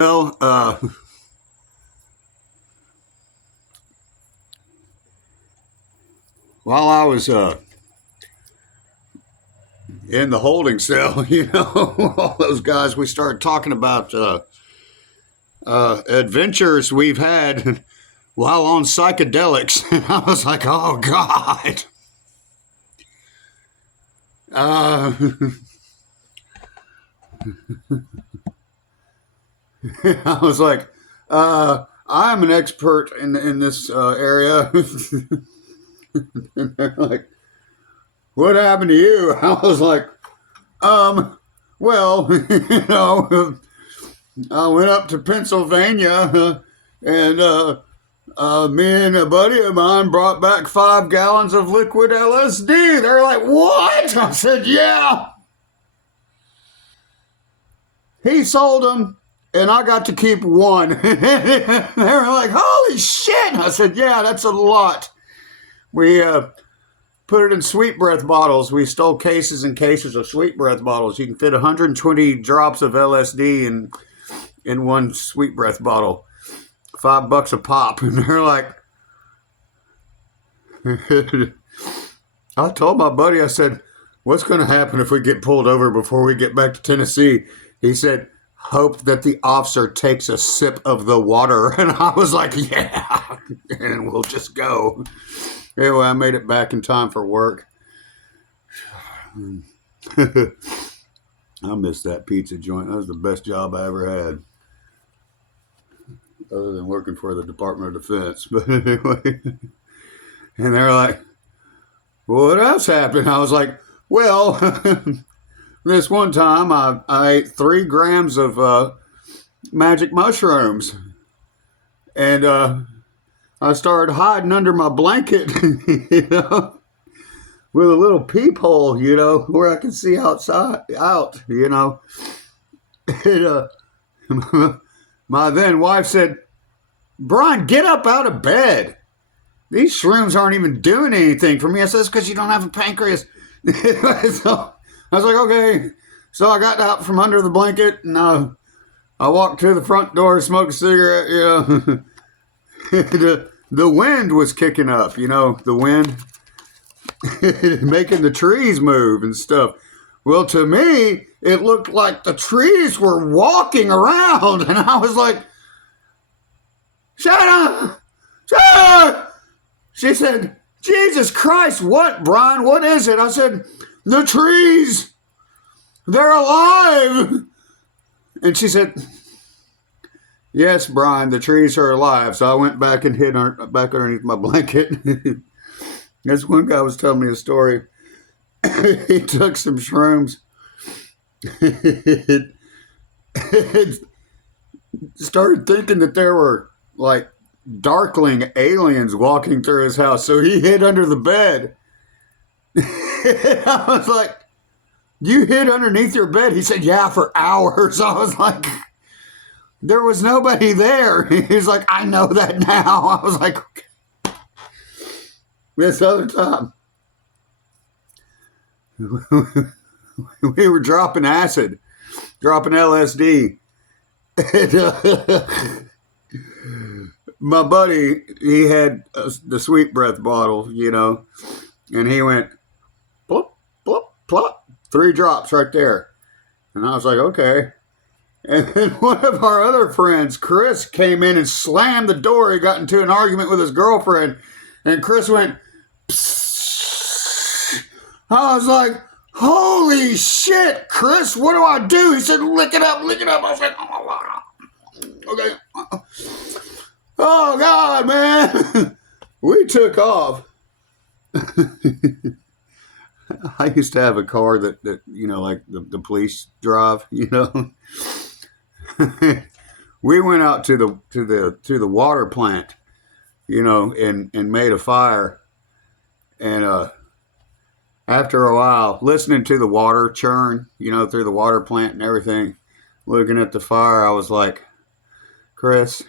Well, while I was in the holding cell, all those guys, we started talking about adventures we've had while on psychedelics. And I was like, oh, God. Uh, I was like, I'm an expert in this area. And they're like, what happened to you? I was like, well, I went up to Pennsylvania and me and a buddy of mine brought back 5 gallons of liquid LSD. They're like, what? I said, yeah. He sold them, and I got to keep one. They were like, holy shit. I said, yeah, that's a lot. We put it in sweet breath bottles. We stole cases and cases of sweet breath bottles. You can fit 120 drops of LSD in one sweet breath bottle. $5 a pop. And they're like, I told my buddy, I said, what's going to happen if we get pulled over before we get back to Tennessee? He said, hope that the officer takes a sip of the water. And I was like, yeah, and we'll just go. Anyway, I made it back in time for work. I missed that pizza joint. That was the best job I ever had, other than working for the Department of Defense. But anyway, and they're like, well, what else happened? I was like, well, this one time I ate 3 grams of magic mushrooms. And I started hiding under my blanket, with a little peephole, where I could see out. And, my then wife said, Brian, get up out of bed. These shrooms aren't even doing anything for me. I said, it's because you don't have a pancreas. So I was like, okay. So I got out from under the blanket, and I walked to the front door, smoked a cigarette, the wind was kicking up, the wind making the trees move and stuff. Well, to me, it looked like the trees were walking around, and I was like, shut up! Shut up! She said, Jesus Christ, what, Brian? What is it? I said, the trees, they're alive. And she said, yes, Brian, the trees are alive. So I went back and hid back underneath my blanket. This one guy was telling me a story. He took some shrooms. It started thinking that there were like darkling aliens walking through his house. So he hid under the bed. I was like, you hid underneath your bed? He said, yeah, for hours. I was like, there was nobody there. He's like, I know that now. I was like, okay. This other time, we were dropping acid, dropping LSD. And, my buddy, he had the sweet breath bottle, and he went, plop, plop, plop, 3 drops right there. And I was like, okay. And then one of our other friends, Chris, came in and slammed the door. He got into an argument with his girlfriend, and Chris went, psst. I was like, holy shit, Chris, what do I do? He said, lick it up, lick it up. I was like, oh, okay. Oh, God, man. We took off. I used to have a car that like the police drive, We went out to the water plant, and made a fire. And after a while, listening to the water churn, through the water plant and everything, looking at the fire, I was like, Chris,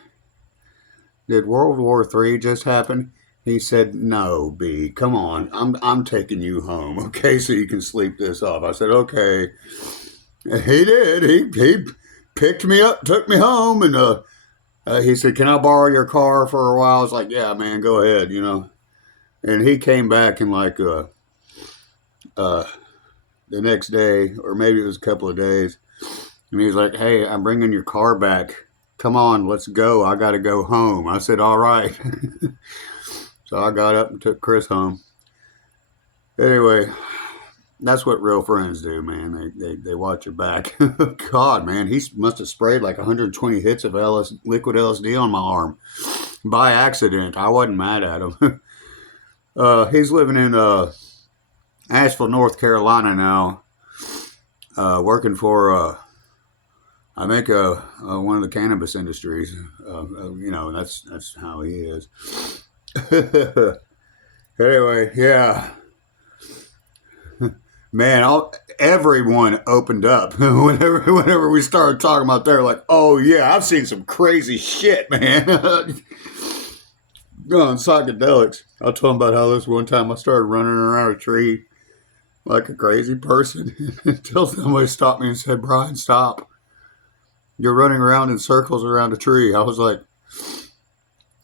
did World War III just happen? He said, no, B, come on. I'm taking you home, okay, so you can sleep this off. I said, okay. He did. He picked me up, took me home, and he said, "Can I borrow your car for a while?" I was like, "Yeah, man, go ahead," you know. And he came back in like uh, the next day, or maybe it was a couple of days, and he was like, "Hey, I'm bringing your car back. Come on, let's go. I got to go home." I said, "All right." So I got up and took Chris home. Anyway, that's what real friends do, man. They watch your back. God, man, he must have sprayed like 120 hits of liquid LSD on my arm by accident. I wasn't mad at him. He's living in Asheville, North Carolina now, working for I think one of the cannabis industries. You know, that's how he is. Anyway, yeah, man, everyone opened up whenever we started talking about. They're like, "Oh yeah, I've seen some crazy shit, man." On psychedelics. I told him about how this one time I started running around a tree like a crazy person until somebody stopped me and said, "Brian, stop. You're running around in circles around a tree." I was like,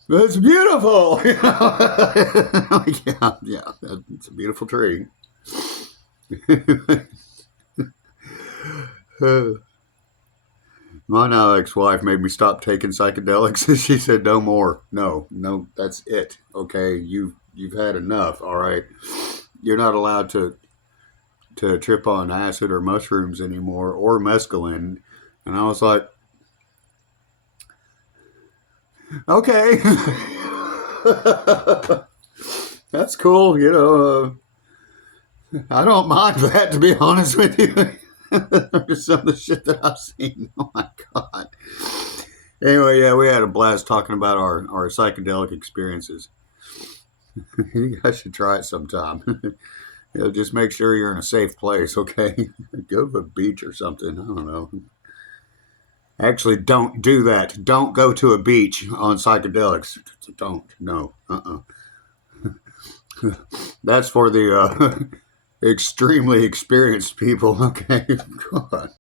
"It's beautiful." Like, yeah, it's a beautiful tree. My now ex-wife made me stop taking psychedelics. She said, "No more. No, no, that's it. Okay, you've had enough. All right, you're not allowed to trip on acid or mushrooms anymore or mescaline." And I was like, "Okay, that's cool. You know, I don't mind that, to be honest with you." Some of the shit that I've seen. Oh my god. Anyway, yeah, we had a blast talking about our psychedelic experiences. You guys should try it sometime. You know, just make sure you're in a safe place, okay? Go to a beach or something. I don't know. Actually, don't do that. Don't go to a beach on psychedelics. Don't. No. That's for the extremely experienced people, okay? God.